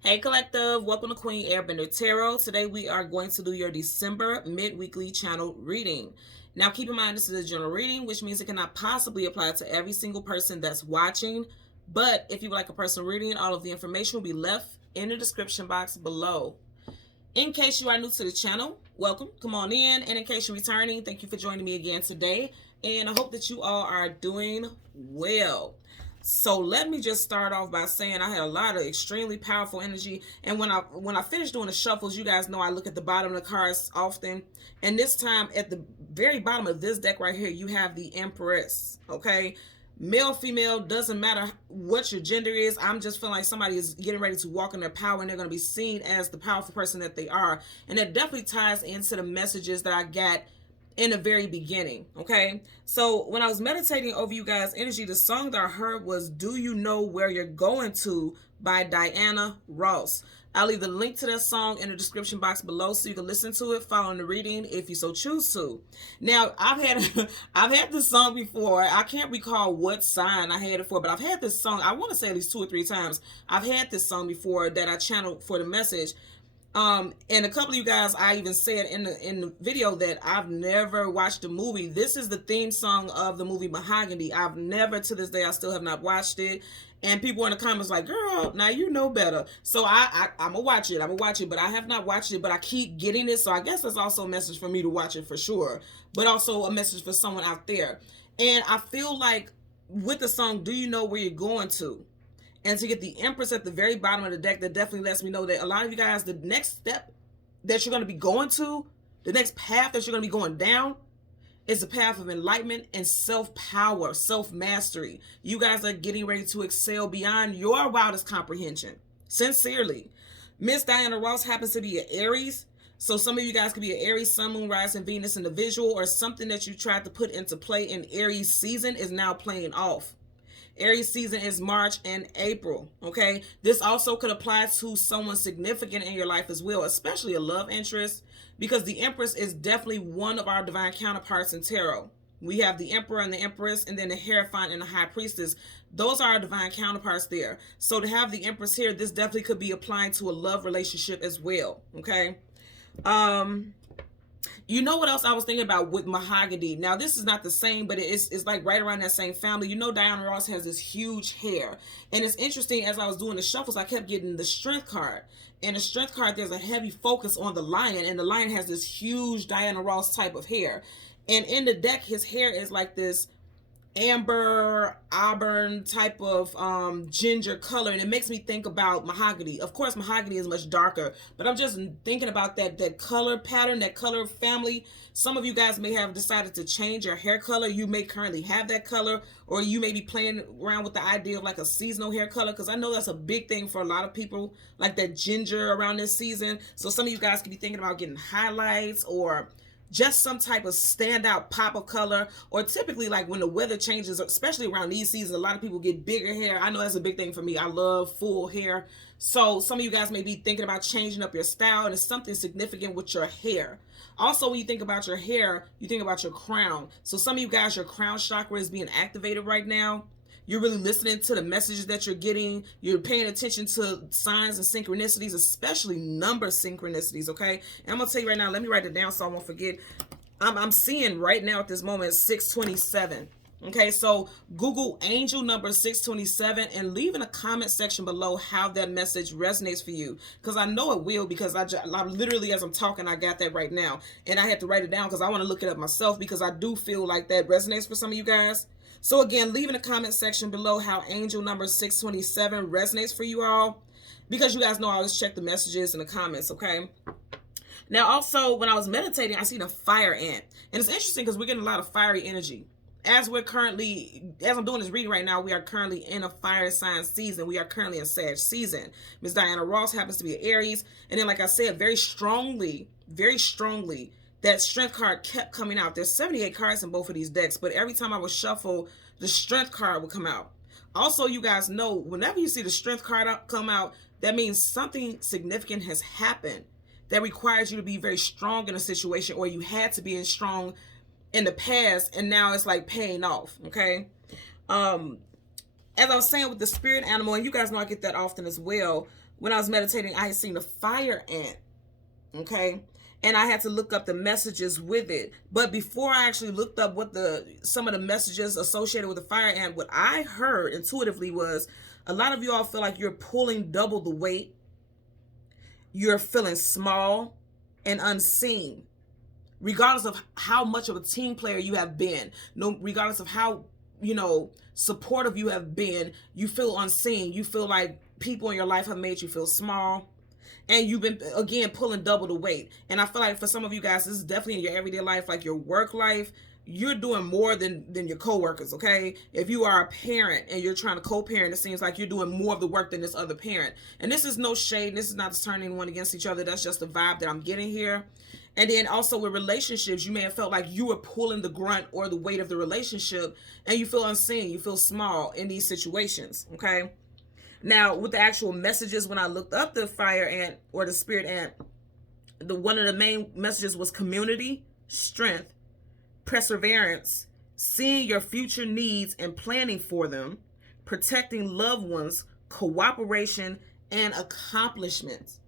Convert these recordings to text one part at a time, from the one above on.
Hey Collective, welcome to Queen Airbender Tarot. Today we are going to do your December mid-weekly channel reading. Now keep in mind this is a general reading, which means it cannot possibly apply to every single person that's watching. But if you would like a personal reading, all of the information will be left in the description box below. In case you are new to the channel, welcome, come on in. And in case you're returning, thank you for joining me again today. And I hope that you all are doing well. So let me just start off by saying I had a lot of extremely powerful energy. And when I finish doing the shuffles, you guys know I look at the bottom of the cards often. And this time at the very bottom of this deck right here, you have the Empress. Okay. Male, female, doesn't matter what your gender is. I'm just feeling like somebody is getting ready to walk in their power and they're going to be seen as the powerful person that they are. And that definitely ties into the messages that I got in the very beginning. Okay, so when I was meditating over you guys' energy, the song that I heard was Do You Know Where You're Going To by Diana Ross. I'll leave the link to that song in the description box below so you can listen to it following the reading if you so choose to. Now, I've had this song before. I can't recall what sign I had it for, but I've had this song, I want to say at least 2 or 3 times. I've had this song before that I channeled for the message. And a couple of you guys, I even said in the video that I've never watched the movie. This is the theme song of the movie Mahogany. I've never, to this day, I still have not watched it. And people in the comments like, girl, now you know better. So I'm gonna watch it. But I have not watched it, but I keep getting it. So I guess that's also a message for me to watch it for sure. But also a message for someone out there. And I feel like with the song, Do You Know Where You're Going To? And to get the Empress at the very bottom of the deck, that definitely lets me know that a lot of you guys, the next step that you're going to be going to, the next path that you're going to be going down is the path of enlightenment and self-power, self-mastery. You guys are getting ready to excel beyond your wildest comprehension. Sincerely. Miss Diana Ross happens to be an Aries. So some of you guys could be an Aries, Sun, Moon, Rising, Venus in the visual, or something that you tried to put into play in Aries season is now playing off. Aries season is March and April, okay? This also could apply to someone significant in your life as well, especially a love interest, because the Empress is definitely one of our divine counterparts in tarot. We have the Emperor and the Empress, and then the Hierophant and the High Priestess. Those are our divine counterparts there. So to have the Empress here, this definitely could be applying to a love relationship as well, okay? You know what else I was thinking about with Mahogany? Now, this is not the same, but it's like right around that same family. You know, Diana Ross has this huge hair. And it's interesting, as I was doing the shuffles, I kept getting the Strength card. And the Strength card, there's a heavy focus on the lion. And the lion has this huge Diana Ross type of hair. And in the deck, his hair is like this amber auburn type of ginger color, and it makes me think about Mahogany. Of course Mahogany is much darker, but I'm just thinking about that color pattern, that color family. Some of you guys may have decided to change your hair color. You may currently have that color, or you may be playing around with the idea of like a seasonal hair color, because I know that's a big thing for a lot of people, like that ginger around this season. So some of you guys could be thinking about getting highlights or just some type of standout pop of color. Or typically, like when the weather changes, especially around these seasons, a lot of people get bigger hair. I know that's a big thing for me. I love full hair. So some of you guys may be thinking about changing up your style, and it's something significant with your hair. Also, when you think about your hair, you think about your crown. So some of you guys, your crown chakra is being activated right now. You're really listening to the messages that you're getting. You're paying attention to signs and synchronicities, especially number synchronicities, okay? And I'm going to tell you right now, let me write it down so I won't forget. I'm seeing right now at this moment 627. Okay, so Google angel number 627 and leave in a comment section below how that message resonates for you, because I know it will, because I'm literally, as I'm talking, I got that right now, and I had to write it down because I want to look it up myself, because I do feel like that resonates for some of you guys. So again, leave in the comment section below how angel number 627 resonates for you all, because you guys know I always check the messages in the comments, okay? Now also, when I was meditating, I seen a fire ant, and it's interesting because we're getting a lot of fiery energy. As I'm doing this reading right now, we are currently in a fire sign season. We are currently in Sag season. Miss Diana Ross happens to be an Aries. And then, like I said, very strongly, that Strength card kept coming out. There's 78 cards in both of these decks, but every time I would shuffle, the Strength card would come out. Also, you guys know, whenever you see the Strength card come out, that means something significant has happened that requires you to be very strong in a situation, or you had to be strong in the past, and now it's like paying off, okay? As I was saying with the spirit animal, and you guys know I get that often as well, when I was meditating, I had seen a fire ant. Okay. And I had to look up the messages with it. But before I actually looked up what some of the messages associated with the fire ant, what I heard intuitively was a lot of you all feel like you're pulling double the weight. You're feeling small and unseen, regardless of how much of a team player you have been. No, regardless of how, supportive you have been, you feel unseen. You feel like people in your life have made you feel small. And you've been, again, pulling double the weight. And I feel like for some of you guys, this is definitely in your everyday life, like your work life. You're doing more than your coworkers, okay? If you are a parent and you're trying to co-parent, it seems like you're doing more of the work than this other parent. And this is no shade. This is not to turn anyone against each other. That's just the vibe that I'm getting here. And then also with relationships, you may have felt like you were pulling the grunt or the weight of the relationship, and you feel unseen. You feel small in these situations, okay? Now, with the actual messages, when I looked up the fire ant or the spirit ant, one of the main messages was community, strength, perseverance, seeing your future needs and planning for them, protecting loved ones, cooperation, and accomplishments.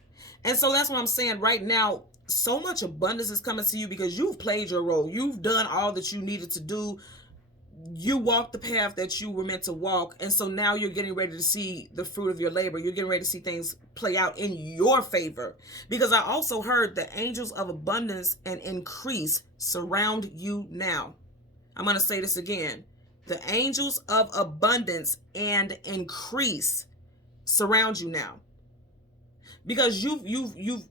And so that's what I'm saying right now. So much abundance is coming to you because you've played your role. You've done all that you needed to do. You walked the path that you were meant to walk. And so now you're getting ready to see the fruit of your labor. You're getting ready to see things play out in your favor. Because I also heard the angels of abundance and increase surround you now. I'm going to say this again. The angels of abundance and increase surround you now. Because you've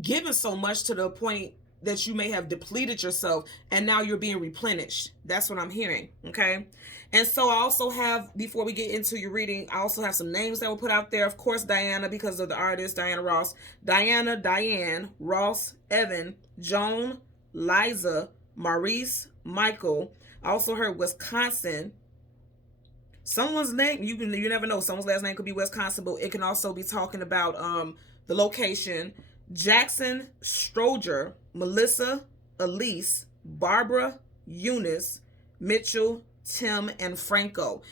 given so much to the point that you may have depleted yourself, and now you're being replenished. That's what I'm hearing, okay? And so I also have, before we get into your reading, I also have some names that were put out there. Of course, Diana, because of the artist, Diana Ross. Diana, Diane, Ross, Evan, Joan, Liza, Maurice, Michael. I also heard Wisconsin. Someone's name, you never know. Someone's last name could be Wisconsin, but it can also be talking about the location. Jackson, Stroger, Melissa, Elise, Barbara, Eunice, Mitchell, Tim, and Franco.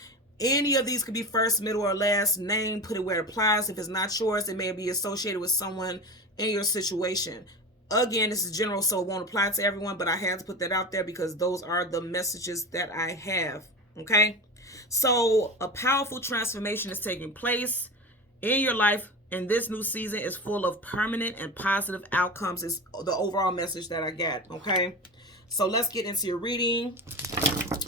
Any of these could be first, middle, or last name. Put it where it applies. If it's not yours, it may be associated with someone in your situation. Again, this is general, so it won't apply to everyone, but I had to put that out there because those are the messages that I have, okay? So a powerful transformation is taking place in your life. And this new season is full of permanent and positive outcomes is the overall message that I got, okay? So let's get into your reading.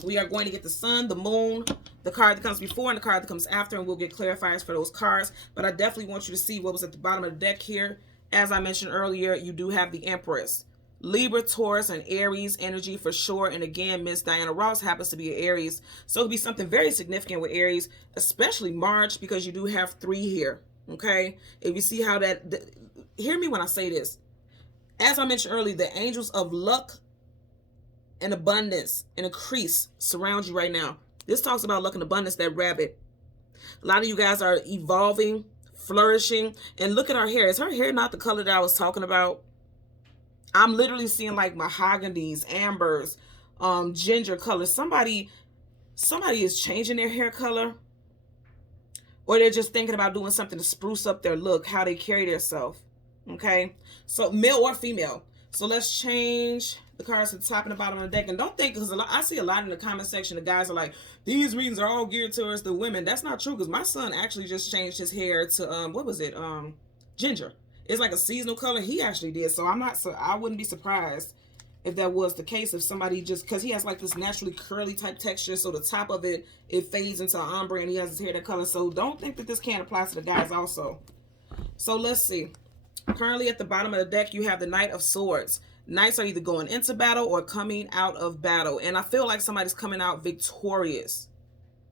We are going to get the sun, the moon, the card that comes before, and the card that comes after, and we'll get clarifiers for those cards. But I definitely want you to see what was at the bottom of the deck here. As I mentioned earlier, you do have the Empress. Libra, Taurus, and Aries energy for sure. And again, Miss Diana Ross happens to be an Aries. So it'll be something very significant with Aries, especially March, because you do have 3 here. Okay, if you see how hear me when I say this. As I mentioned earlier, the angels of luck and abundance and increase surround you right now. This talks about luck and abundance, that rabbit. A lot of you guys are evolving, flourishing, and look at her hair. Is her hair not the color that I was talking about? I'm literally seeing like mahoganies, ambers, ginger colors. Somebody is changing their hair color. Or they're just thinking about doing something to spruce up their look, how they carry themselves. Okay? So male or female. So let's change the cards to the top and the bottom of the deck. And don't think, because I see a lot in the comment section, the guys are like, these readings are all geared towards the women. That's not true, because my son actually just changed his hair to, what was it? Ginger. It's like a seasonal color. He actually did. So I wouldn't be surprised if that was the case, if somebody just, because he has like this naturally curly type texture, so the top of it fades into an ombre, and he has his hair that color. So don't think that this can't apply to the guys also. So let's see. Currently at the bottom of the deck, you have the Knight of Swords. Knights are either going into battle or coming out of battle. And I feel like somebody's coming out victorious.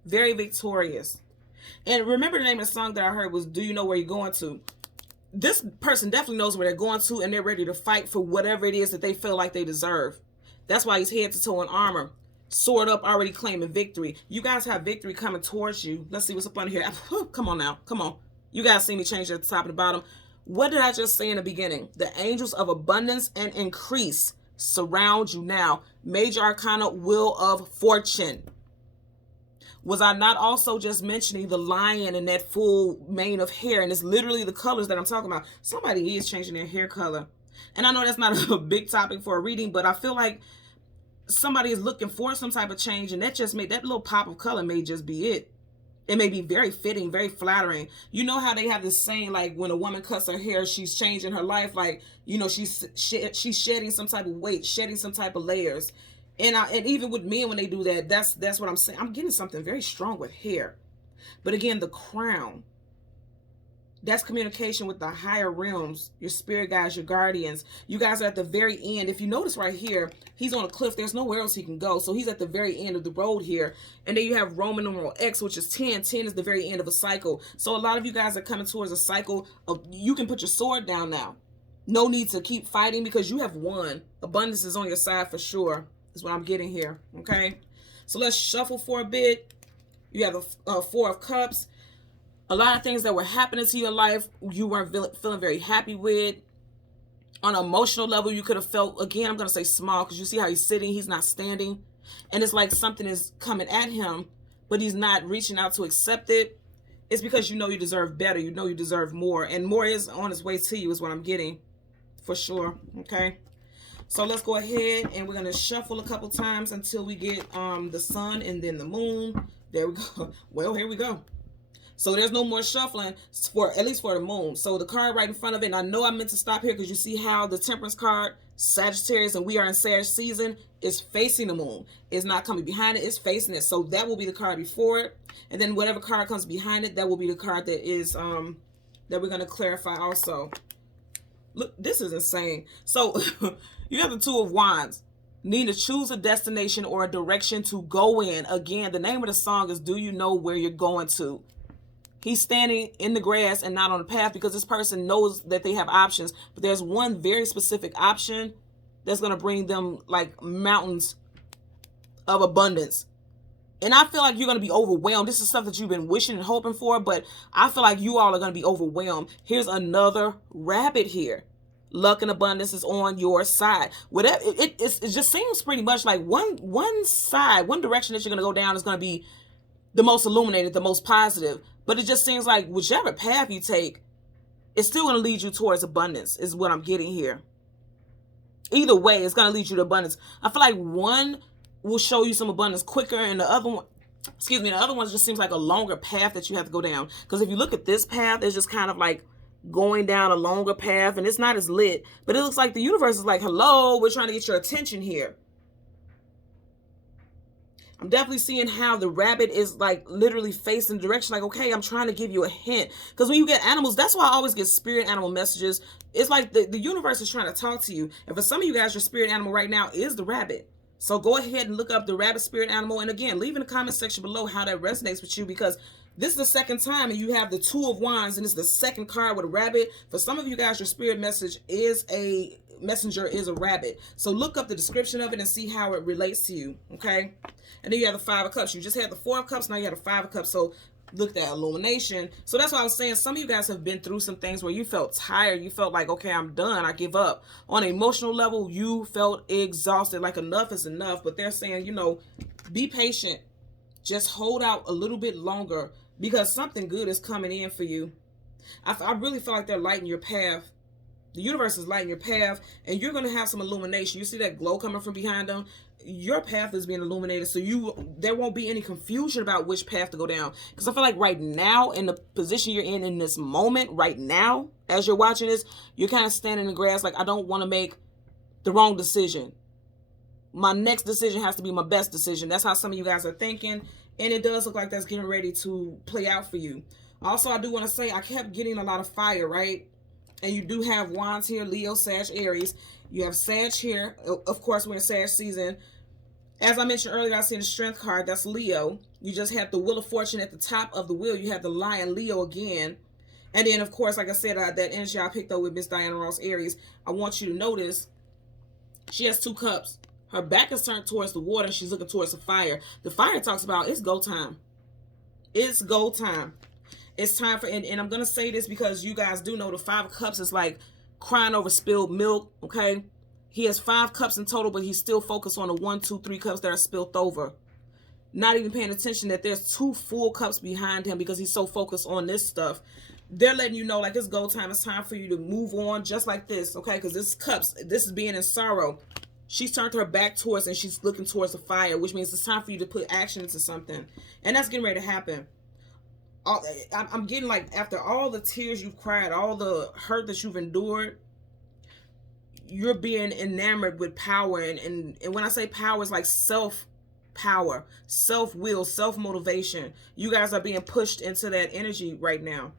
Very victorious. And remember, the name of the song that I heard was Do You Know Where You're Going To? This person definitely knows where they're going to, and they're ready to fight for whatever it is that they feel like they deserve. That's why he's head to toe in armor. Sword up, already claiming victory. You guys have victory coming towards you. Let's see what's up under here. Come on now. Come on. You guys see me change at the top and the bottom. What did I just say in the beginning? The angels of abundance and increase surround you now. Major Arcana, Wheel of Fortune. Was I not also just mentioning the lion and that full mane of hair? And it's literally the colors that I'm talking about. Somebody is changing their hair color. And I know that's not a big topic for a reading, but I feel like somebody is looking for some type of change, and that just made that little pop of color may just be it. It may be very fitting, very flattering. You know how they have this saying, like when a woman cuts her hair, she's changing her life. Like, you know, she's shedding some type of weight, shedding some type of layers. And even with men, when they do that, that's what I'm saying. I'm getting something very strong with hair. But again, the crown, that's communication with the higher realms, your spirit guides, your guardians. You guys are at the very end. If you notice right here, he's on a cliff. There's nowhere else he can go. So he's at the very end of the road here. And then you have Roman numeral X, which is 10. 10 is the very end of a cycle. So a lot of you guys are coming towards a cycle of, you can put your sword down now. No need to keep fighting because you have won. Abundance is on your side for sure, is what I'm getting here. Okay. So let's shuffle for a bit. You have a Four of Cups. A lot of things that were happening to your life, you weren't feeling very happy with. On an emotional level, you could have felt, again, I'm going to say small, because you see how he's sitting, he's not standing. And it's like something is coming at him, but he's not reaching out to accept it. It's because you know you deserve better. You know you deserve more. And more is on its way to you is what I'm getting, for sure. Okay. So let's go ahead and we're going to shuffle a couple times until we get the sun and then the moon. There we go. Well, here we go. So there's no more shuffling, for at least for the moon. So the card right in front of it, and I know I meant to stop here because you see how the Temperance card, Sagittarius, and we are in Sag season, is facing the moon. It's not coming behind it, it's facing it. So that will be the card before it. And then whatever card comes behind it, that will be the card that is that we're going to clarify also. Look, this is insane. So you have the Two of Wands. Need to choose a destination or a direction to go in. Again, the name of the song is Do You Know Where You're Going To? He's standing in the grass and not on the path because this person knows that they have options. But there's one very specific option that's going to bring them like mountains of abundance. And I feel like you're going to be overwhelmed. This is stuff that you've been wishing and hoping for, but I feel like you all are going to be overwhelmed. Here's another rabbit here. Luck and abundance is on your side. Whatever it just seems pretty much like one side, one direction that you're going to go down is going to be the most illuminated, the most positive. But it just seems like whichever path you take, it's still going to lead you towards abundance, is what I'm getting here. Either way, it's going to lead you to abundance. I feel like one will show you some abundance quicker, and the other one, the other one just seems like a longer path that you have to go down. Because if you look at this path, it's just kind of like going down a longer path, and it's not as lit. But it looks like the universe is like, hello, we're trying to get your attention here. I'm definitely seeing how the rabbit is like literally facing the direction. Like, okay, I'm trying to give you a hint. Because when you get animals, that's why I always get spirit animal messages. It's like the universe is trying to talk to you. And for some of you guys, your spirit animal right now is the rabbit. So go ahead and look up the rabbit spirit animal. And again, leave in the comment section below how that resonates with you, because this is the second time and you have the Two of Wands and it's the second card with a rabbit. For some of you guys, your spirit messenger is a rabbit. So look up the description of it and see how it relates to you. Okay. And then you have the Five of Cups. You just had the Four of Cups. Now you have the Five of Cups. So look at that illumination. So that's why I was saying some of you guys have been through some things where you felt tired. You felt like, okay, I'm done. I give up. On an emotional level, you felt exhausted, like enough is enough. But they're saying, you know, be patient. Just hold out a little bit longer because something good is coming in for you. I really feel like they're lighting your path. The universe is lighting your path, and you're going to have some illumination. You see that glow coming from behind them? Your path is being illuminated, so there won't be any confusion about which path to go down. Because I feel like right now, in the position you're in this moment, right now, as you're watching this, you're kind of standing in the grass like, I don't want to make the wrong decision. My next decision has to be my best decision. That's how some of you guys are thinking, and it does look like that's getting ready to play out for you. Also, I do want to say, I kept getting a lot of fire, right? And you do have Wands here, Leo, Sag, Aries. You have Sag here. Of course, we're in Sag season. As I mentioned earlier, I seen the Strength card. That's Leo. You just have the Wheel of Fortune at the top of the wheel. You have the Lion, Leo again. And then, of course, like I said, that energy I picked up with Miss Diana Ross, Aries. I want you to notice she has two cups. Her back is turned towards the water, and she's looking towards the fire. The fire talks about it's go time. It's go time. It's time for, and I'm going to say this because you guys do know the Five of Cups is like crying over spilled milk, okay? He has 5 cups in total, but he's still focused on the 1, 2, 3 cups that are spilled over. not even paying attention that there's 2 full cups behind him because he's so focused on this stuff. They're letting you know, like, it's go time. It's time for you to move on, just like this, okay? Because this is being in sorrow. She's turned her back towards, and she's looking towards the fire, which means it's time for you to put action into something. And that's getting ready to happen. I'm getting, like, after all the tears you've cried, all the hurt that you've endured, you're being enamored with power. And when I say power, it's like self-power, self-will, self-motivation. You guys are being pushed into that energy right now.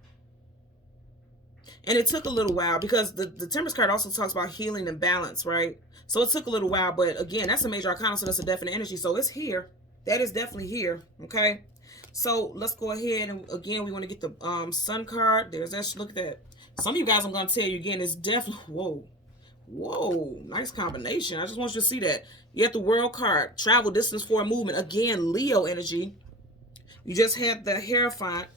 And it took a little while because the Temperance card also talks about healing and balance, right? So it took a little while, but again, that's a major arcana, so that's a definite energy. So it's here. That is definitely here, okay? So let's go ahead and, again, we want to get the Sun card. There's that. Look at that. Some of you guys, I'm going to tell you again, it's definitely, whoa, nice combination. I just want you to see that. You have the World card, travel, distance, for a movement. Again, Leo energy. You just had the Hierophant,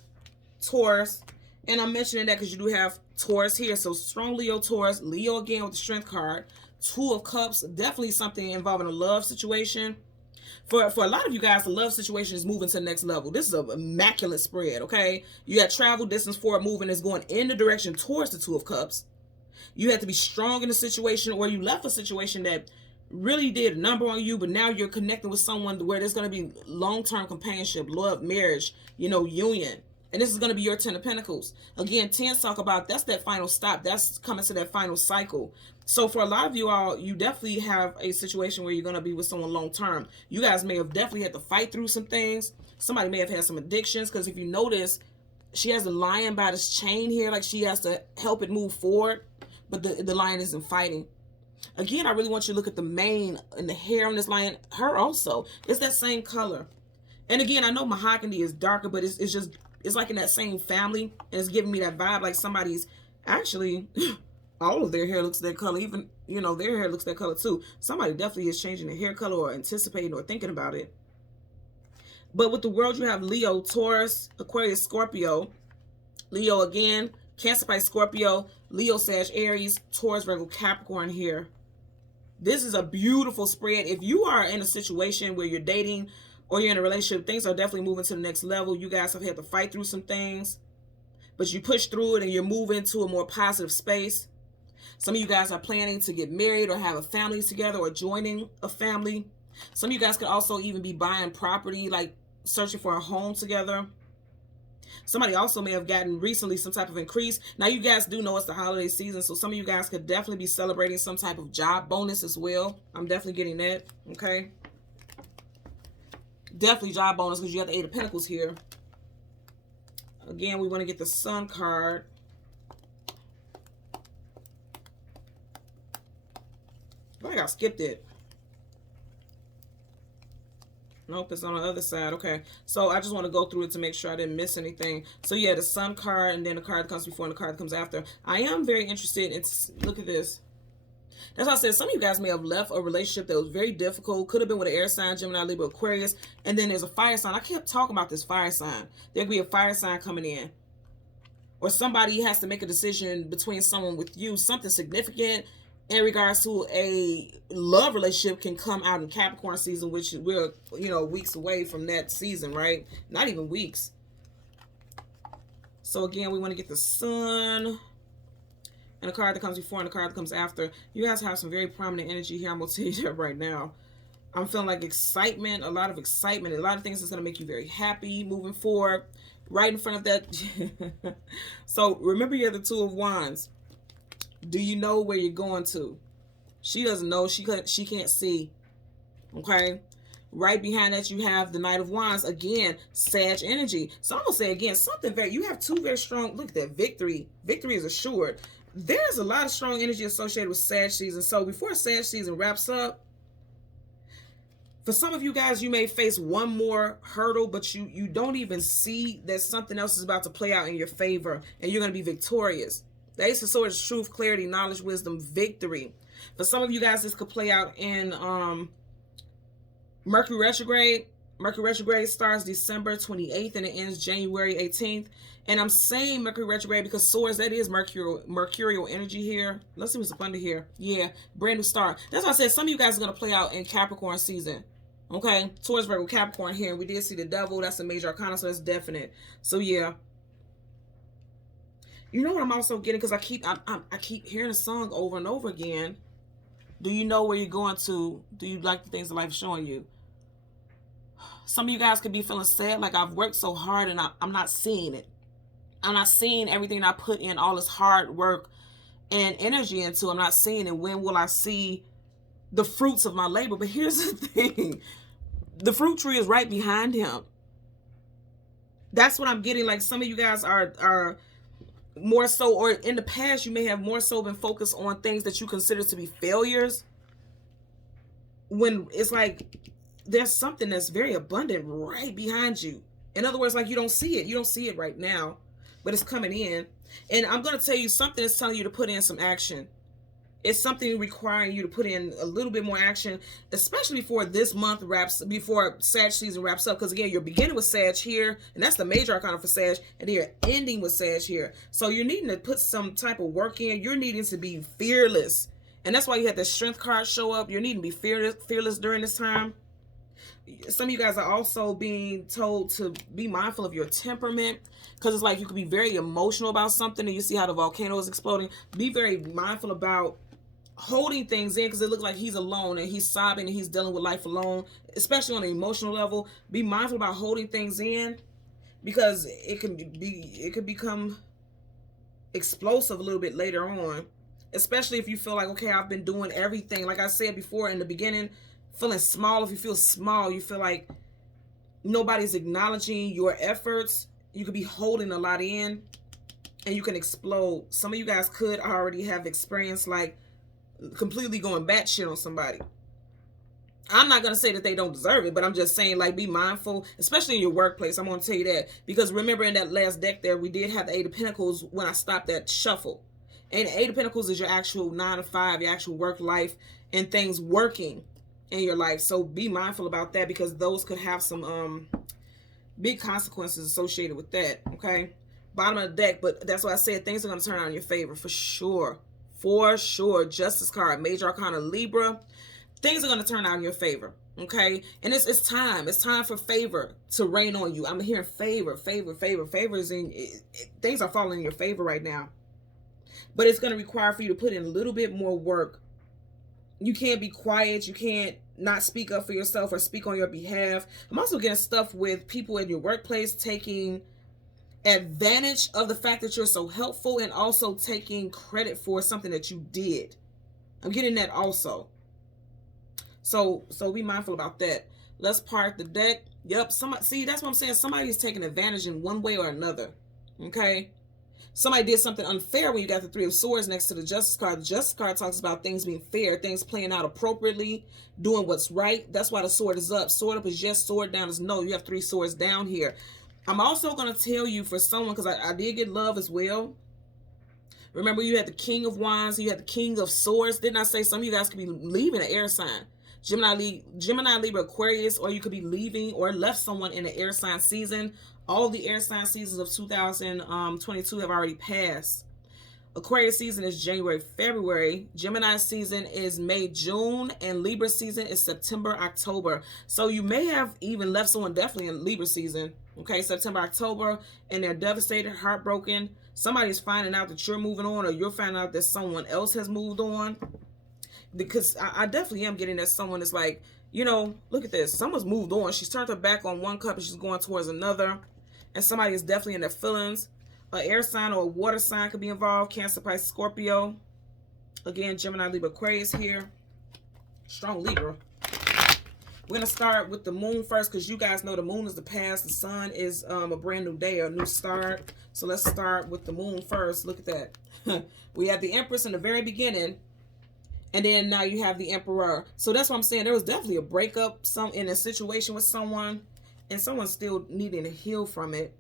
Taurus. And I'm mentioning that because you do have Taurus here. So strong Leo, Taurus. Leo again with the Strength card. 2 of Cups. Definitely something involving a love situation. For a lot of you guys, the love situation is moving to the next level. This is an immaculate spread, okay? You got travel, distance, forward movement is going in the direction towards the 2 of Cups. You had to be strong in a situation, or you left a situation that really did a number on you, but now you're connecting with someone where there's going to be long-term companionship, love, marriage, you know, union. And this is going to be your 10 of Pentacles. Again, 10s talk about that's that final stop. That's coming to that final cycle. So for a lot of you all, you definitely have a situation where you're going to be with someone long term. You guys may have definitely had to fight through some things. Somebody may have had some addictions, because if you notice, she has the lion by this chain here, like she has to help it move forward, but the lion isn't fighting. Again, I really want you to look at the mane and the hair on this lion. Her also. It's that same color. And again, I know mahogany is darker, but it's like in that same family, and it's giving me that vibe like somebody's actually all of their hair looks that color. Even, you know, their hair looks that color too. Somebody definitely is changing their hair color or anticipating or thinking about it. But with the World, you have Leo, Taurus, Aquarius, Scorpio. Leo again, Cancer, Pisces, Scorpio, Leo, Sag, Aries, Taurus, Virgo, Capricorn here. This is a beautiful spread. If you are in a situation where you're dating or you're in a relationship, things are definitely moving to the next level. You guys have had to fight through some things, but you push through it and you're moving to a more positive space. Some of you guys are planning to get married or have a family together or joining a family. Some of you guys could also even be buying property, like searching for a home together. Somebody also may have gotten recently some type of increase. Now, you guys do know it's the holiday season, so some of you guys could definitely be celebrating some type of job bonus as well. I'm definitely getting that, okay? Definitely job bonus, because you have the 8 of Pentacles here. Again, we want to get the Sun card. I think I skipped it. Nope, it's on the other side. Okay, so I just want to go through it to make sure I didn't miss anything. So yeah, the Sun card, and then the card that comes before and the card that comes after. I am very interested in, look at this. That's why I said some of you guys may have left a relationship that was very difficult. Could have been with an air sign, Gemini, Libra, Aquarius. And then there's a fire sign. I kept talking about this fire sign. There could be a fire sign coming in. Or somebody has to make a decision between someone with you. Something significant in regards to a love relationship can come out in Capricorn season, which we're, you know, weeks away from that season, right? Not even weeks. So again, we want to get the Sun and the card that comes before and the card that comes after. You guys have some very prominent energy here. I'm going to tell you that right now. I'm feeling like excitement, a lot of excitement, a lot of things that's going to make you very happy moving forward. Right in front of that. So remember, you're the 2 of Wands. Do you know where you're going to? She doesn't know. She can't see. Okay? Right behind that, you have the Knight of Wands. Again, Sag energy. So I'm going to say again, something very, you have 2 very strong, look at that, victory. Victory is assured. There's a lot of strong energy associated with Sag season. So before Sag season wraps up, for some of you guys, you may face one more hurdle, but you don't even see that something else is about to play out in your favor, and you're going to be victorious. The Ace of Swords, truth, clarity, knowledge, wisdom, victory. For some of you guys, this could play out in Mercury retrograde. Mercury retrograde starts December 28th and it ends January 18th. And I'm saying Mercury retrograde because Swords, that is mercurial energy here. Let's see what's up under here. Yeah, brand new start. That's why I said some of you guys are going to play out in Capricorn season. Okay, Taurus, Virgo, Capricorn here. We did see the devil. That's a major arcana, so that's definite. So yeah, you know what I'm also getting, because I keep hearing the song over and over again. Do you know where you're going to? Do you like the things that life is showing you? Some of you guys could be feeling sad, like I've worked so hard and I'm not seeing it. I'm not seeing everything I put in, all this hard work and energy into. I'm not seeing it. When will I see the fruits of my labor? But here's the thing. The fruit tree is right behind him. That's what I'm getting. Like, some of you guys are more so, or in the past, you may have more so been focused on things that you consider to be failures, when it's like there's something that's very abundant right behind you. In other words, like, you don't see it. You don't see it right now, but it's coming in. And I'm going to tell you something that's telling you to put in some action. It's something requiring you to put in a little bit more action, especially before this month wraps, before Sag season wraps up. Because again, you're beginning with Sag here, and that's the major arcana for Sag, and then you're ending with Sag here. So you're needing to put some type of work in. You're needing to be fearless. And that's why you had the strength card show up. You're needing to be fearless during this time. Some of you guys are also being told to be mindful of your temperament, because it's like you could be very emotional about something, and you see how the volcano is exploding. Be very mindful about holding things in, because it looks like he's alone and he's sobbing and he's dealing with life alone, especially on an emotional level. Be mindful about holding things in, because it could become explosive a little bit later on, especially if you feel like, okay, I've been doing everything. Like I said before in the beginning, feeling small. If you feel small, you feel like nobody's acknowledging your efforts, you could be holding a lot in and you can explode. Some of you guys could already have experienced like completely going batshit on somebody. I'm not going to say that they don't deserve it, but I'm just saying, like, be mindful, especially in your workplace. I'm going to tell you that, because remember in that last deck there, we did have the Eight of Pentacles when I stopped that shuffle. And the Eight of Pentacles is your actual 9 to 5, your actual work life and things working in your life. So be mindful about that, because those could have some big consequences associated with that. Okay, bottom of the deck, but that's why I said things are going to turn out in your favor for sure. For sure. Justice card, major arcana, Libra. Things are going to turn out in your favor. Okay, and it's time. It's time for favor to rain on you. I'm hearing favor. Favors in things are falling in your favor right now, but it's going to require for you to put in a little bit more work. You can't be quiet. You can't not speak up for yourself or speak on your behalf. I'm also getting stuff with people in your workplace taking advantage of the fact that you're so helpful, and also taking credit for something that you did. I'm getting that also. So be mindful about that. Let's part the deck. Yep. See, that's what I'm saying. Somebody's taking advantage in one way or another. Okay. Somebody did something unfair when you got the Three of Swords next to the Justice card. The Justice card talks about things being fair, things playing out appropriately, doing what's right. That's why the sword is up. Sword up is yes, sword down is no. You have 3 swords down here. I'm also going to tell you for someone, because I did get love as well. Remember, you had the King of Wands, you had the King of Swords. Didn't I say some of you guys could be leaving an air sign? Gemini, Libra, Aquarius, or you could be leaving or left someone in the air sign season. All the air sign seasons of 2022 have already passed. Aquarius season is January, February. Gemini season is May, June. And Libra season is September, October. So you may have even left someone definitely in Libra season. Okay, September, October. And they're devastated, heartbroken. Somebody's finding out that you're moving on, or you're finding out that someone else has moved on. Because I definitely am getting that someone is like, you know, look at this. Someone's moved on. She's turned her back on one cup and she's going towards another. And somebody is definitely in their feelings. An air sign or a water sign could be involved. Cancer, Pisces, Scorpio. Again, Gemini, Libra, Aquarius here. Strong Libra. We're going to start with the moon first, because you guys know the moon is the past. The sun is a brand new day, a new start. So let's start with the moon first. Look at that. We have the Empress in the very beginning. And then now you have the Emperor. So that's what I'm saying. There was definitely a breakup in a situation with someone. And someone's still needing to heal from it.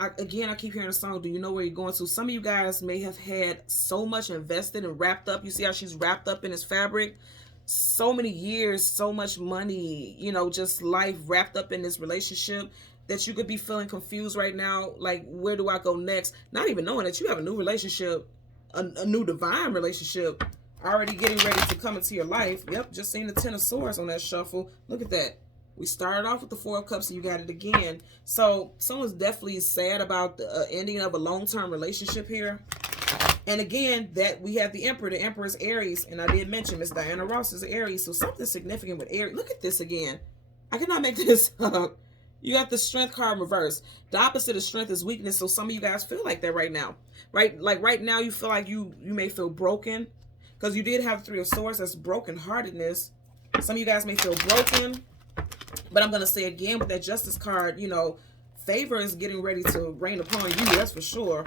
I keep hearing a song, Do You Know Where You're Going To? Some of you guys may have had so much invested and wrapped up. You see how she's wrapped up in this fabric? So many years, so much money, you know, just life wrapped up in this relationship, that you could be feeling confused right now. Like, where do I go next? Not even knowing that you have a new relationship, a new divine relationship already getting ready to come into your life. Yep, just seeing the Ten of Swords on that shuffle. Look at that. We started off with the Four of Cups and you got it again. So someone's definitely sad about the ending of a long-term relationship here. And again, that we have the Emperor. The Emperor is Aries. And I did mention Miss Diana Ross is Aries. So something significant with Aries. Look at this again. I cannot make this up. You got the Strength card reversed. The opposite of strength is weakness. So some of you guys feel like that right now. Right? Like right now you feel like you may feel broken. Because you did have Three of Swords. That's brokenheartedness. Some of you guys may feel broken. But I'm going to say again with that Justice card, you know, favor is getting ready to rain upon you. That's for sure.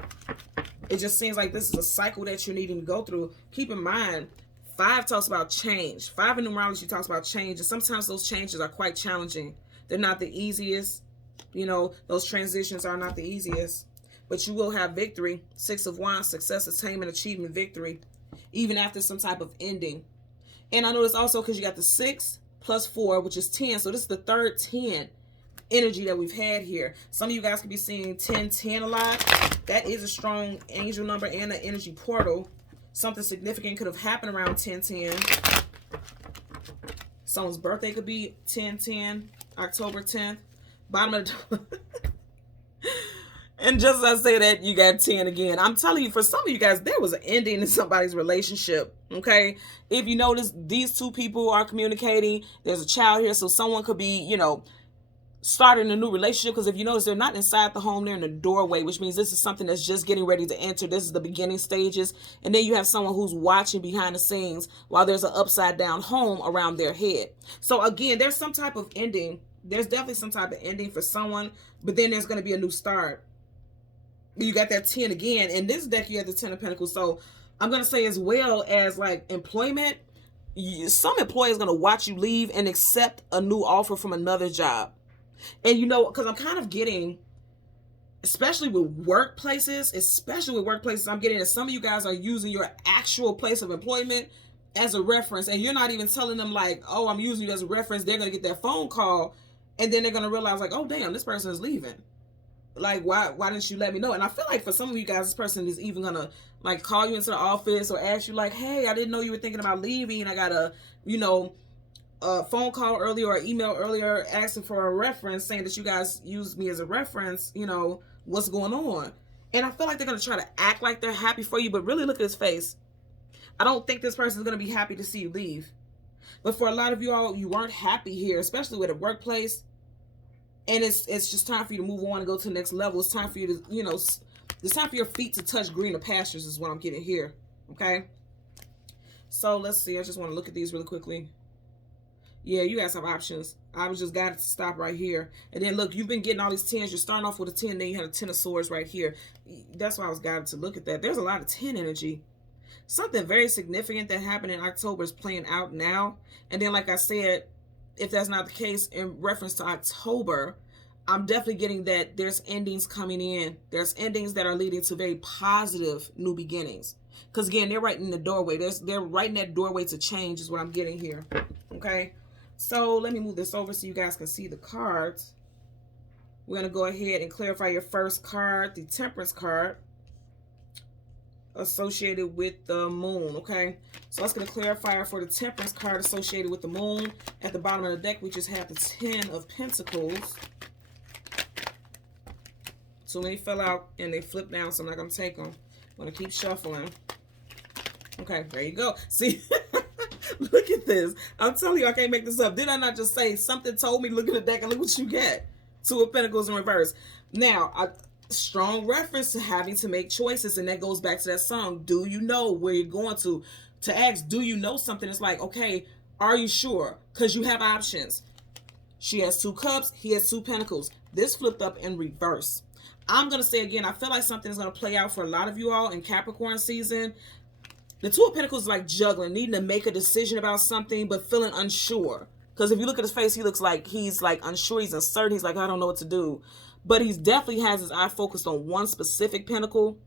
It just seems like this is a cycle that you're needing to go through. Keep in mind, 5 talks about change. 5 in numerology talks about change. And sometimes those changes are quite challenging. They're not the easiest. You know, those transitions are not the easiest. But you will have victory. 6 of Wands, success, attainment, achievement, victory. Even after some type of ending. And I notice also because you got the 6 plus 4, which is 10. So this is the third 10 energy that we've had here. Some of you guys could be seeing 1010 a lot. That is a strong angel number and an energy portal. Something significant could have happened around 1010. Someone's birthday could be 1010, October 10th. Bottom of the And just as I say that, you got 10 again. I'm telling you, for some of you guys, there was an ending in somebody's relationship, okay? If you notice, these two people are communicating. There's a child here, so someone could be, you know, starting a new relationship. Because if you notice, they're not inside the home, they're in the doorway, which means this is something that's just getting ready to enter. This is the beginning stages. And then you have someone who's watching behind the scenes while there's an upside down home around their head. So again, there's some type of ending. There's definitely some type of ending for someone, but then there's going to be a new start. You got that 10 again. In this deck, you have the 10 of Pentacles. So I'm going to say, as well as like employment, some employee is going to watch you leave and accept a new offer from another job. And you know, because I'm kind of getting, especially with workplaces, I'm getting that some of you guys are using your actual place of employment as a reference. And you're not even telling them like, oh, I'm using you as a reference. They're going to get that phone call. And then they're going to realize like, oh, damn, this person is leaving. Like, why didn't you let me know? And I feel like for some of you guys, this person is even gonna like call you into the office or ask you like, hey, I didn't know you were thinking about leaving. I got a, you know, a phone call earlier or email earlier asking for a reference, saying that you guys used me as a reference. You know, what's going on? And I feel like they're gonna try to act like they're happy for you, but really look at his face. I don't think this person is gonna be happy to see you leave. But for a lot of you all, you weren't happy here, especially with a workplace. And it's just time for you to move on and go to the next level. It's time for you to, you know, it's time for your feet to touch greener pastures is what I'm getting here. Okay. So let's see. I just want to look at these really quickly. Yeah, you guys have options. I was just got to stop right here. And then look, you've been getting all these 10s. You're starting off with a 10. Then you had a 10 of Swords right here. That's why I was guided to look at that. There's a lot of 10 energy. Something very significant that happened in October is playing out now. And then, like I said, if that's not the case, in reference to October, I'm definitely getting that there's endings coming in. There's endings that are leading to very positive new beginnings. Because again, they're right in the doorway. They're right in that doorway to change is what I'm getting here. Okay. So let me move this over so you guys can see the cards. We're going to go ahead and clarify your first card, the Temperance card, associated with the moon. Okay, so that's going to clarify for the Temperance card associated with the moon. At the bottom of the deck, we just have the 10 of Pentacles. So many fell out and they flipped down, so I'm not going to take them. I'm going to keep shuffling. Okay, there you go. See, look at this. I'm telling you, I can't make this up. Did I not just say something told me, look at the deck and look what you get? 2 of Pentacles in reverse. Now, strong reference to having to make choices, and that goes back to that song, Do You Know Where You're Going to ask, do you know something? It's like, okay, are you sure? Because you have options. She has 2 cups, he has 2 pentacles. This flipped up in reverse. I'm going to say again, I feel like something is going to play out for a lot of you all in Capricorn season. The 2 of Pentacles is like juggling, needing to make a decision about something, but feeling unsure. Because if you look at his face, he looks like he's like unsure, he's uncertain, he's like, I don't know what to do. But he definitely has his eye focused on one specific pentacle.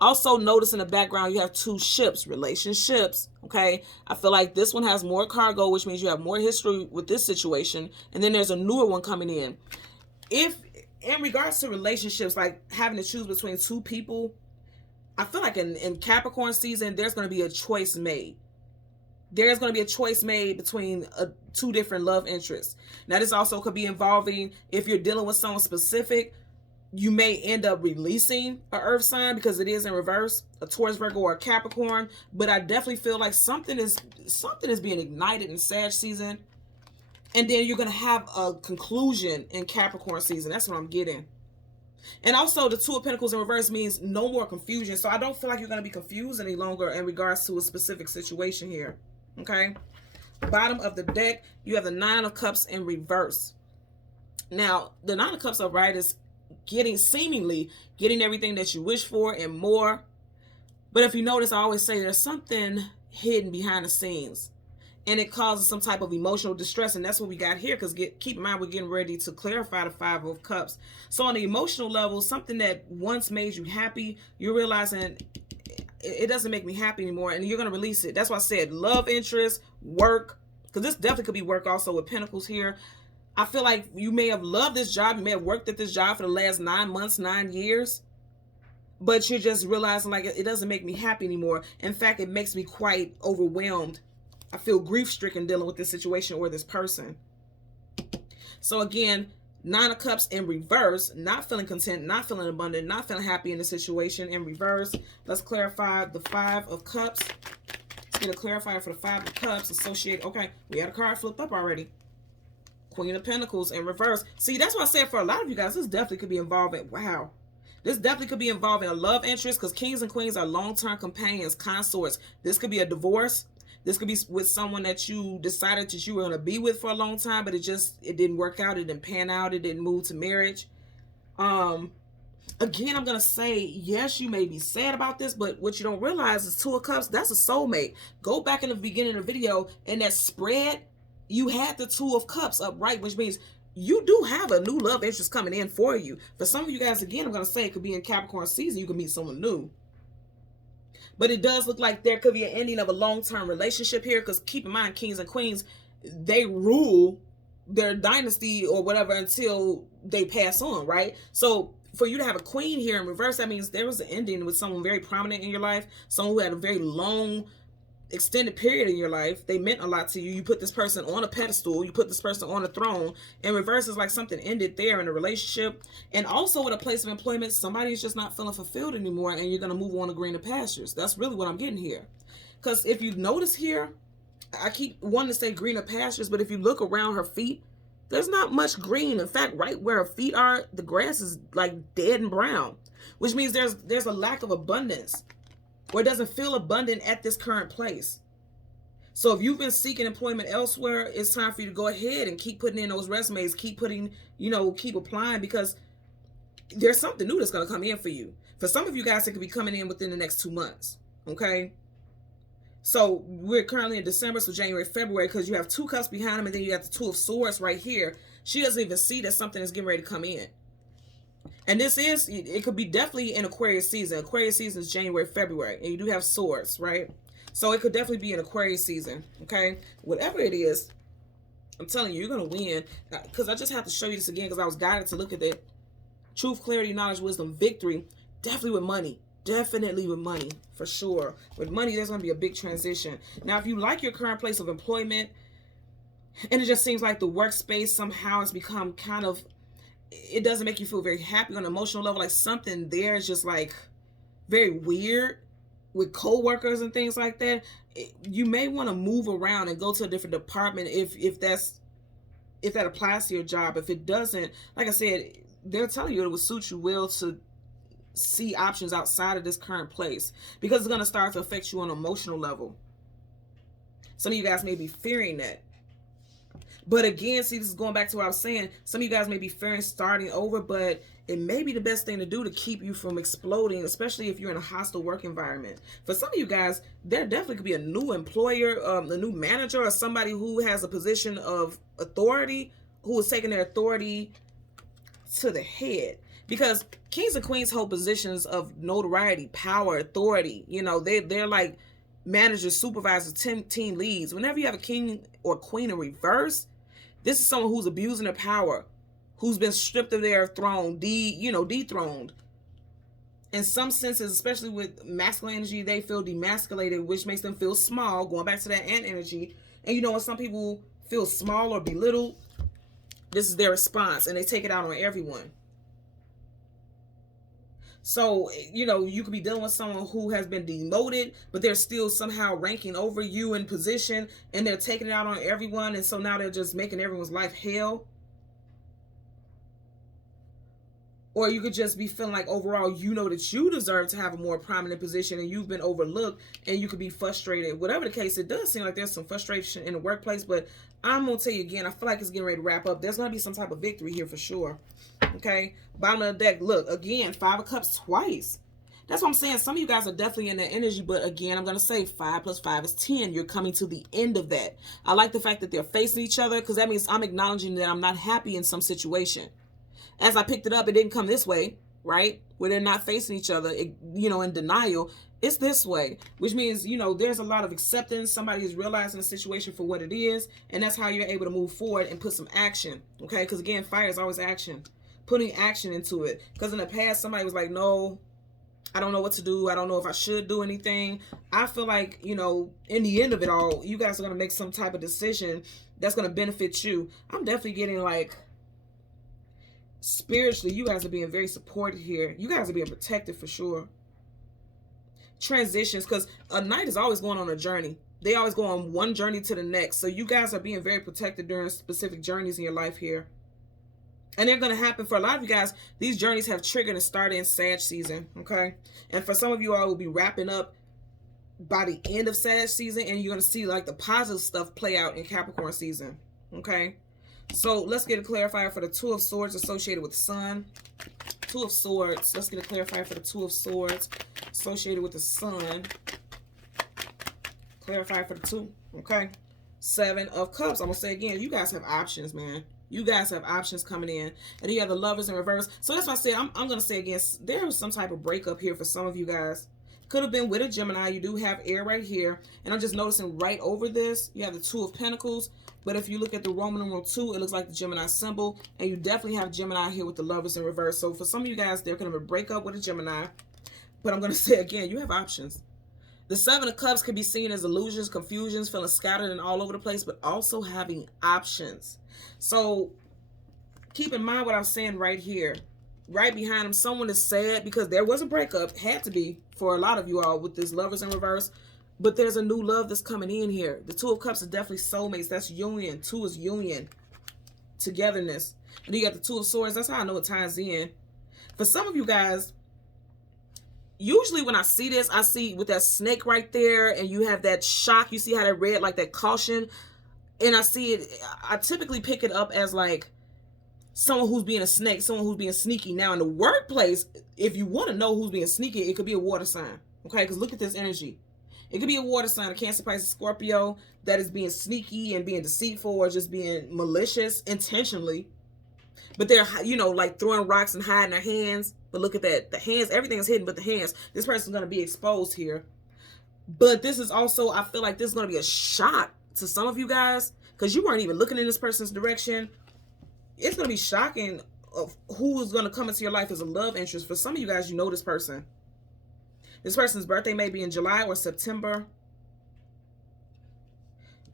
Also, notice in the background, you have 2 ships, relationships, okay? I feel like this one has more cargo, which means you have more history with this situation. And then there's a newer one coming in. If, in regards to relationships, like having to choose between 2 people, I feel like in Capricorn season, there's going to be a choice made. there's going to be a choice made between two different love interests. Now, this also could be involving, if you're dealing with someone specific, you may end up releasing an earth sign because it is in reverse, a Taurus, Virgo, or a Capricorn. But I definitely feel like something is being ignited in Sag season. And then you're going to have a conclusion in Capricorn season. That's what I'm getting. And also, the Two of Pentacles in reverse means no more confusion. So I don't feel like you're going to be confused any longer in regards to a specific situation here. Okay? Bottom of the deck, you have the Nine of Cups in reverse. Now, the Nine of Cups upright is seemingly getting everything that you wish for and more. But if you notice, I always say there's something hidden behind the scenes. And it causes some type of emotional distress. And that's what we got here. Because keep in mind, we're getting ready to clarify the Five of Cups. So on the emotional level, something that once made you happy, you're realizing it doesn't make me happy anymore. And you're going to release it. That's why I said love interest, work. Because this definitely could be work also with Pentacles here. I feel like you may have loved this job. You may have worked at this job for the last 9 months, 9 years. But you're just realizing like it doesn't make me happy anymore. In fact, it makes me quite overwhelmed. I feel grief-stricken dealing with this situation or this person. So again, Nine of Cups in reverse, not feeling content, not feeling abundant, not feeling happy in the situation in reverse. Let's clarify the Five of Cups. Let's get a clarifier for the Five of Cups associated. Okay, we had a card flipped up already. Queen of Pentacles in reverse. See, that's why I said for a lot of you guys, this definitely could be involving, wow. This definitely could be involving a love interest because kings and queens are long-term companions, consorts. This could be a divorce. This could be with someone that you decided that you were going to be with for a long time, but it didn't work out. It didn't pan out. It didn't move to marriage. Again, I'm going to say, yes, you may be sad about this, but what you don't realize is Two of Cups, that's a soulmate. Go back in the beginning of the video, and that spread, you had the Two of Cups upright, which means you do have a new love interest coming in for you. For some of you guys, again, I'm going to say it could be in Capricorn season. You could meet someone new. But it does look like there could be an ending of a long-term relationship here because keep in mind, kings and queens, they rule their dynasty or whatever until they pass on, right? So for you to have a queen here in reverse, that means there was an ending with someone very prominent in your life, someone who had a very long extended period in your life. They meant a lot to you. You put this person on a pedestal. You put this person on a throne. In reverse is like something ended there in a relationship. And also with a place of employment, somebody's just not feeling fulfilled anymore and you're going to move on to greener pastures. That's really what I'm getting here. Because if you notice here, I keep wanting to say greener pastures, but if you look around her feet, there's not much green. In fact, right where her feet are, the grass is like dead and brown, which means there's a lack of abundance. Or it doesn't feel abundant at this current place. So if you've been seeking employment elsewhere, it's time for you to go ahead and keep putting in those resumes, keep putting, keep applying because there's something new that's going to come in for you. For some of you guys, it could be coming in within the next 2 months. Okay. So we're currently in December, so January, February, because you have Two Cups behind them and then you have the Two of Swords right here. She doesn't even see that something is getting ready to come in. And it could be definitely in Aquarius season. Aquarius season is January, February. And you do have swords, right? So it could definitely be in Aquarius season, okay? Whatever it is, I'm telling you, you're going to win. Because I just have to show you this again because I was guided to look at it. Truth, clarity, knowledge, wisdom, victory. Definitely with money. Definitely with money, for sure. With money, there's going to be a big transition. Now, if you like your current place of employment, and it just seems like the workspace somehow has become kind of, it doesn't make you feel very happy on an emotional level. Like something there is just like very weird with co-workers and things like that. You may want to move around and go to a different department if that applies to your job. If it doesn't, like I said, they're telling you it would suit you well to see options outside of this current place because it's going to start to affect you on an emotional level. Some of you guys may be fearing that. But again, see, this is going back to what I was saying. Some of you guys may be fearing starting over, but it may be the best thing to do to keep you from exploding, especially if you're in a hostile work environment. For some of you guys, there definitely could be a new employer, a new manager, or somebody who has a position of authority, who is taking their authority to the head. Because kings and queens hold positions of notoriety, power, authority. They're like managers, supervisors, team leads. Whenever you have a king or queen in reverse, this is someone who's abusing their power, who's been stripped of their throne, dethroned. in some senses, especially with masculine energy, they feel demasculated, which makes them feel small, going back to that ant energy. And you know, when some people feel small or belittled, this is their response, and they take it out on everyone. So, you know, you could be dealing with someone who has been demoted, but they're still somehow ranking over you in position, and they're taking it out on everyone, and so now they're just making everyone's life hell. Or you could just be feeling like overall, you know that you deserve to have a more prominent position and you've been overlooked, and you could be frustrated. Whatever the case, it does seem like there's some frustration in the workplace, but I'm going to tell you again, I feel like it's getting ready to wrap up. There's going to be some type of victory here for sure. Okay? Bottom of the deck, look, again, 5 of Cups twice. That's what I'm saying. Some of you guys are definitely in that energy, but again, I'm going to say 5 plus 5 is 10. You're coming to the end of that. I like the fact that they're facing each other, because that means I'm acknowledging that I'm not happy in some situation. As I picked it up, it didn't come this way, right? Where they're not facing each other, you know, in denial. It's this way, which means, you know, there's a lot of acceptance. Somebody is realizing the situation for what it is, and that's how you're able to move forward and put some action, okay? Because, again, fire is always action. Putting action into it. Because in the past, somebody was like, no, I don't know what to do. I don't know if I should do anything. I feel like, you know, in the end of it all, you guys are going to make some type of decision that's going to benefit you. I'm definitely getting, like, spiritually, you guys are being very supported here. You guys are being protected for sure. Transitions, because a knight is always going on a journey. They always go on one journey to the next. So you guys are being very protected during specific journeys in your life here. And they're going to happen for a lot of you guys. These journeys have triggered and started in Sag season, okay? And for some of you all, will be wrapping up by the end of Sag season, and you're going to see like the positive stuff play out in Capricorn season, okay? So let's get a clarifier for the 2 of Swords associated with the Sun. 2 of Swords. Let's get a clarifier for the 2 of Swords associated with the Sun. Clarifier for the 2. Okay. 7 of Cups. I'm going to say again, you guys have options, man. You guys have options coming in. And then you have the Lovers in reverse. So that's why I say, I'm going to say again, there was some type of breakup here for some of you guys. Could have been with a Gemini. You do have air right here. And I'm just noticing right over this, you have the 2 of Pentacles. But if you look at the Roman numeral 2, it looks like the Gemini symbol. And you definitely have Gemini here with the Lovers in reverse. So for some of you guys, they're going to break up with a Gemini. But I'm going to say again, you have options. The 7 of Cups could be seen as illusions, confusions, feeling scattered and all over the place, but also having options. So keep in mind what I'm saying right here. Right behind him, someone is sad because there was a breakup. Had to be for a lot of you all with this Lovers in reverse. But there's a new love that's coming in here. The 2 of Cups is definitely soulmates. That's union. 2 is union. Togetherness. And you got the 2 of Swords. That's how I know it ties in. For some of you guys, usually when I see this, I see with that snake right there, and you have that shock. You see how that red, like that caution. And I see it, I typically pick it up as like someone who's being a snake, someone who's being sneaky. Now in the workplace, if you want to know who's being sneaky, it could be a water sign. Okay, because look at this energy. It could be a water sign, a Cancer, Pisces, Scorpio, that is being sneaky and being deceitful or just being malicious intentionally. But they're, you know, like throwing rocks and hiding their hands. But look at that. The hands, everything is hidden but the hands. This person's going to be exposed here. But this is also, I feel like this is going to be a shock to some of you guys because you weren't even looking in this person's direction. It's going to be shocking of who is going to come into your life as a love interest. For some of you guys, you know this person. This person's birthday may be in July or September.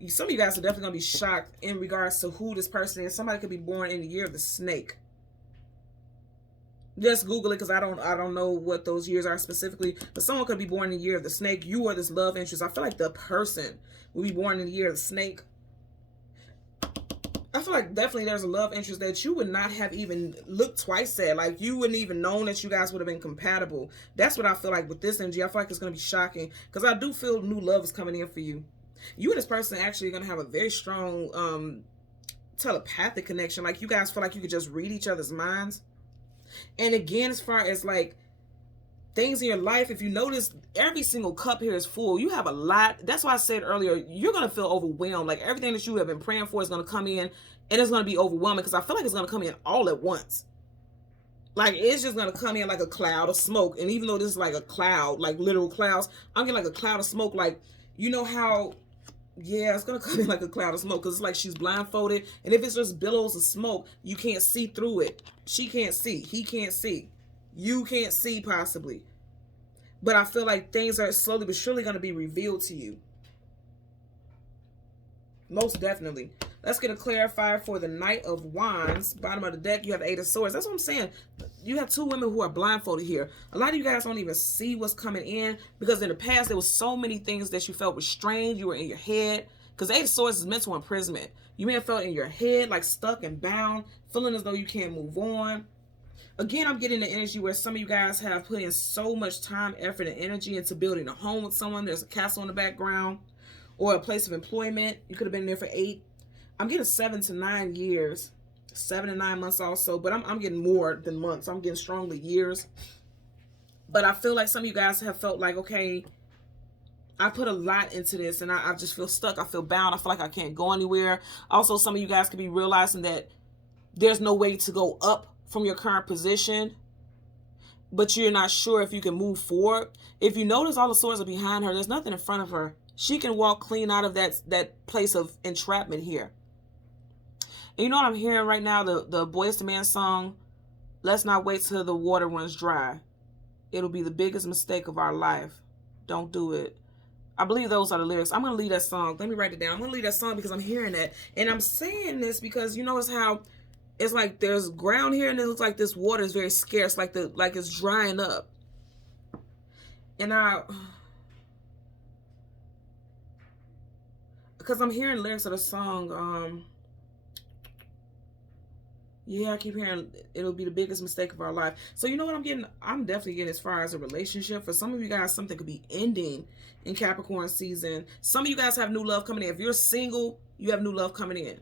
Some of you guys are definitely going to be shocked in regards to who this person is. Somebody could be born in the year of the snake. Just Google it because I don't know what those years are specifically. But someone could be born in the year of the snake. You are this love interest. I feel like the person will be born in the year of the snake. I feel like definitely there's a love interest that you would not have even looked twice at. Like you wouldn't even known that you guys would have been compatible. That's what I feel like with this energy. I feel like it's going to be shocking because I do feel new love is coming in for you. You and this person actually are going to have a very strong telepathic connection. Like you guys feel like you could just read each other's minds. And again, as far as like things in your life, if you notice, every single cup here is full. You have a lot. That's why I said earlier, you're going to feel overwhelmed. Like everything that you have been praying for is going to come in and it's going to be overwhelming because I feel like it's going to come in all at once. Like it's just going to come in like a cloud of smoke. And even though this is like a cloud, like literal clouds, I'm getting like a cloud of smoke. Like, you know how, yeah, it's going to come in like a cloud of smoke because it's like she's blindfolded. And if it's just billows of smoke, you can't see through it. She can't see. He can't see. you can't see possibly. But I feel like things are slowly but surely going to be revealed to you. Most definitely. Let's get a clarifier for the Knight of Wands. Bottom of the deck, you have Eight of Swords. That's what I'm saying. You have two women who are blindfolded here. A lot of you guys don't even see what's coming in, because in the past, there was so many things that you felt restrained. You were in your head. Because Eight of Swords is mental imprisonment. You may have felt in your head, like stuck and bound, feeling as though you can't move on. Again, I'm getting the energy where some of you guys have put in so much time, effort, and energy into building a home with someone. There's a castle in the background, or a place of employment. You could have been there for 8. I'm getting 7 to 9 years, 7 to 9 months also, but I'm getting more than months. I'm getting strongly years. But I feel like some of you guys have felt like, okay, I put a lot into this and I just feel stuck. I feel bound. I feel like I can't go anywhere. Also, some of you guys could be realizing that there's no way to go up from your current position, but you're not sure if you can move forward. If you notice, all the swords are behind her. There's nothing in front of her. She can walk clean out of that place of entrapment here. And you know what I'm hearing right now? The Boyz II Men song, "Let's not wait till the water runs dry. It'll be the biggest mistake of our life. Don't do it." I believe those are the lyrics. I'm going to leave that song. Let me write it down. I'm going to leave that song because I'm hearing that. And I'm saying this because you notice how it's like there's ground here and it looks like this water is very scarce, like it's drying up. And because I'm hearing lyrics of the song, yeah, I keep hearing it'll be the biggest mistake of our life. So you know what I'm getting? I'm definitely getting as far as a relationship. For some of you guys, something could be ending in Capricorn season. Some of you guys have new love coming in. If you're single, you have new love coming in.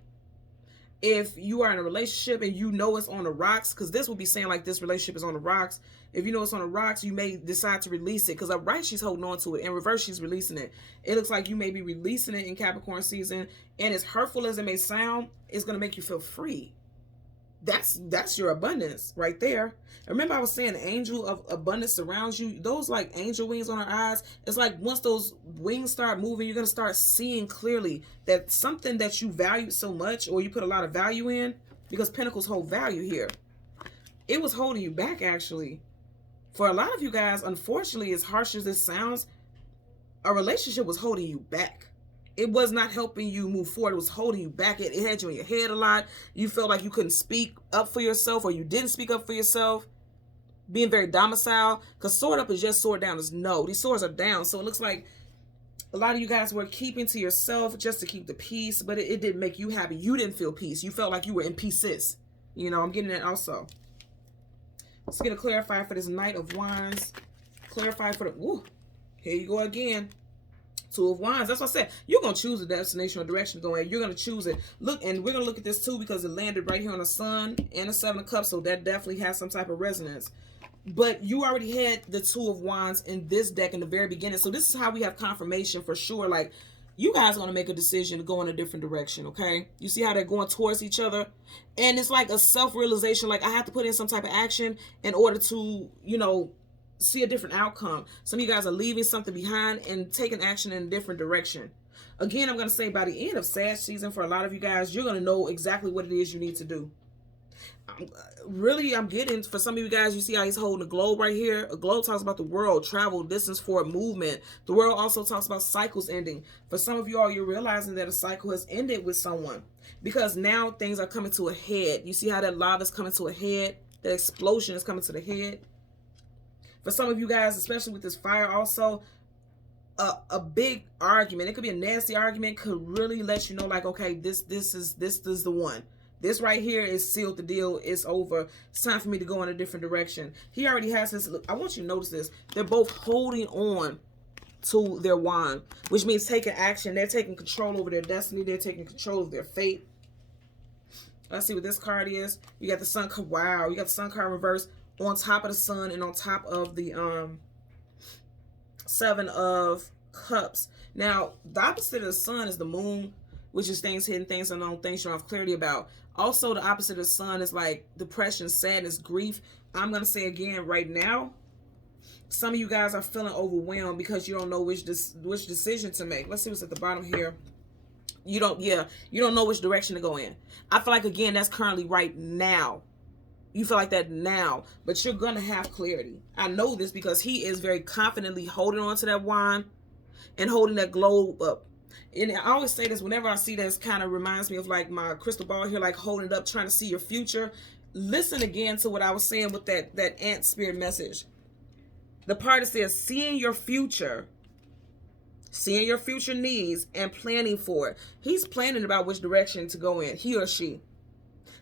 If you are in a relationship and you know it's on the rocks, because this will be saying like this relationship is on the rocks. If you know it's on the rocks, you may decide to release it. Because upright, she's holding on to it. In reverse, she's releasing it. It looks like you may be releasing it in Capricorn season. And as hurtful as it may sound, it's going to make you feel free. That's your abundance right there. Remember I was saying the angel of abundance surrounds you. Those like angel wings on our eyes. It's like once those wings start moving, you're going to start seeing clearly that something that you value so much, or you put a lot of value in, because pentacles hold value here. It was holding you back actually. For a lot of you guys, unfortunately, as harsh as this sounds, a relationship was holding you back. It was not helping you move forward. It was holding you back. It had you in your head a lot. You felt like you couldn't speak up for yourself, or you didn't speak up for yourself. Being very domiciled. Because sword up is just sword down is no. These swords are down. So it looks like a lot of you guys were keeping to yourself just to keep the peace. But it didn't make you happy. You didn't feel peace. You felt like you were in pieces. You know, I'm getting that also. Let's get a clarifier for this Knight of Wands. Clarify for the... Woo, here you go again. Two of Wands. That's what I said. You're going to choose a destination or direction to go in. You're going to choose it. Look, and we're going to look at this too because it landed right here on the Sun and the Seven of Cups. So that definitely has some type of resonance. But you already had the Two of Wands in this deck in the very beginning. So this is how we have confirmation for sure. Like, you guys are going to make a decision to go in a different direction, okay? You see how they're going towards each other? And it's like a self-realization. Like, I have to put in some type of action in order to, you know, see a different outcome. Some of you guys are leaving something behind and taking action in a different direction. Again, I'm going to say by the end of Sag season, for a lot of you guys, you're going to know exactly what it is you need to do. I'm getting, for some of you guys, you see how he's holding a globe right here. A globe talks about the world, travel, distance, forward, movement. The world also talks about cycles ending. For some of you all, you're realizing that a cycle has ended with someone because now things are coming to a head. You see how that lava is coming to a head? That explosion is coming to the head. For some of you guys, especially with this fire also, a big argument, it could be a nasty argument, could really let you know like, okay, this is the one. This right here is sealed the deal. It's over. It's time for me to go in a different direction. He already has this. Look, I want you to notice this. They're both holding on to their wand, which means taking action. They're taking control over their destiny. They're taking control of their fate. Let's see what this card is. You got the Sun card. Wow. You got the Sun card reversed on top of the Sun and on top of the Seven of Cups. Now, the opposite of the Sun is the Moon, which is things hidden, things unknown, things you don't have clarity about. Also, the opposite of the Sun is like depression, sadness, grief. I'm going to say again right now, some of you guys are feeling overwhelmed because you don't know which decision to make. Let's see what's at the bottom here. You don't know which direction to go in. I feel like, again, that's currently right now. You feel like that now, but you're going to have clarity. I know this because he is very confidently holding on to that wand and holding that globe up. And I always say this whenever I see this, kind of reminds me of like my crystal ball here, like holding it up, trying to see your future. Listen again to what I was saying with that ant spirit message. The part that says seeing your future needs and planning for it. He's planning about which direction to go in, he or she.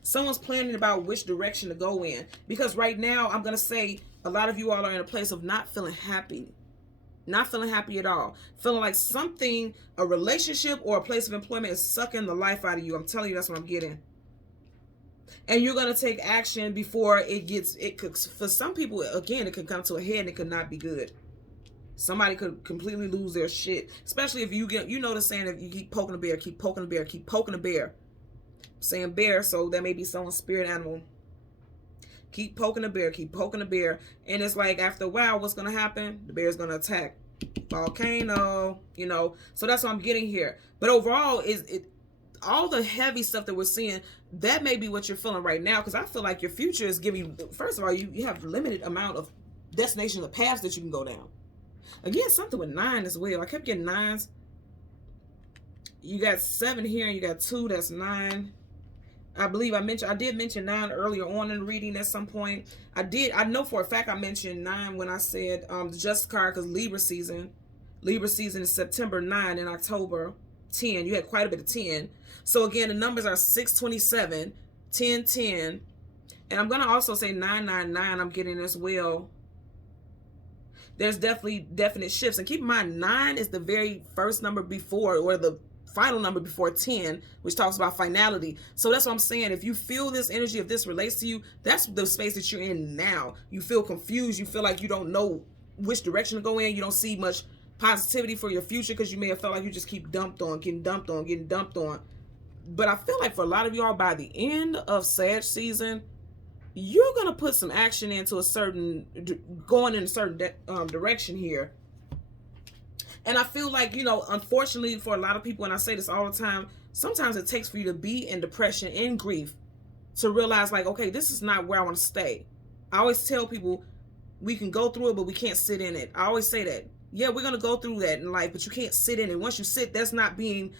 Someone's planning about which direction to go in. Because right now, I'm going to say a lot of you all are in a place of not feeling happy. Not feeling happy at all. Feeling like something, a relationship or a place of employment is sucking the life out of you. I'm telling you, that's what I'm getting. And you're going to take action before it could, for some people, again, it could come to a head and it could not be good. Somebody could completely lose their shit. Especially if you know the saying, if you keep poking a bear, keep poking a bear, keep poking a bear. Saying bear, so that may be someone's spirit animal. Keep poking a bear, keep poking a bear. And it's like after a while, what's going to happen? The bear's going to attack. Volcano, So that's what I'm getting here. But overall, all the heavy stuff that we're seeing, that may be what you're feeling right now. Because I feel like your future is giving you, first of all, you have limited amount of destinations or paths that you can go down. Again, something with 9 as well. I kept getting 9s. You got 7 here and you got 2, that's 9. I believe I did mention 9 earlier on in the reading at some point. I know for a fact I mentioned 9 when I said the Justice card, because Libra season is September 9 and October 10. You had quite a bit of 10. So again, the numbers are 627, 1010, and I'm going to also say 999 I'm getting as well. There's definitely definite shifts. And keep in mind, 9 is the very first number before, or the final number before 10, which talks about finality. So that's what I'm saying. If you feel this energy, if this relates to you, that's the space that you're in now. You feel confused. You feel like you don't know which direction to go in. You don't see much positivity for your future because you may have felt like you just keep getting dumped on. But I feel like for a lot of y'all, by the end of Sag season, you're going to put some action into going in a certain direction here. And I feel like, unfortunately for a lot of people, and I say this all the time, sometimes it takes for you to be in depression and grief to realize like, okay, this is not where I want to stay. I always tell people we can go through it, but we can't sit in it. I always say that. Yeah, we're going to go through that in life, but you can't sit in it. Once you sit, that's not putting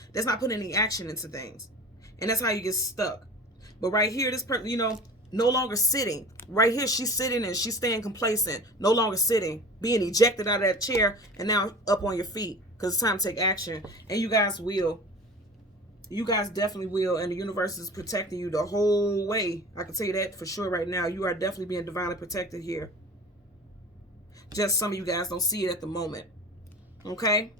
any action into things. And that's how you get stuck. But right here, this person, no longer sitting. Right here, she's sitting and she's staying complacent. No longer sitting. Being ejected out of that chair and now up on your feet. Because it's time to take action. And you guys will. You guys definitely will. And the universe is protecting you the whole way. I can tell you that for sure right now. You are definitely being divinely protected here. Just some of you guys don't see it at the moment. Okay?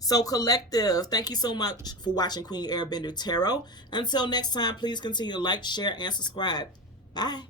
So collective, thank you so much for watching Queen Airbender Tarot. Until next time, please continue to like, share, and subscribe. Bye.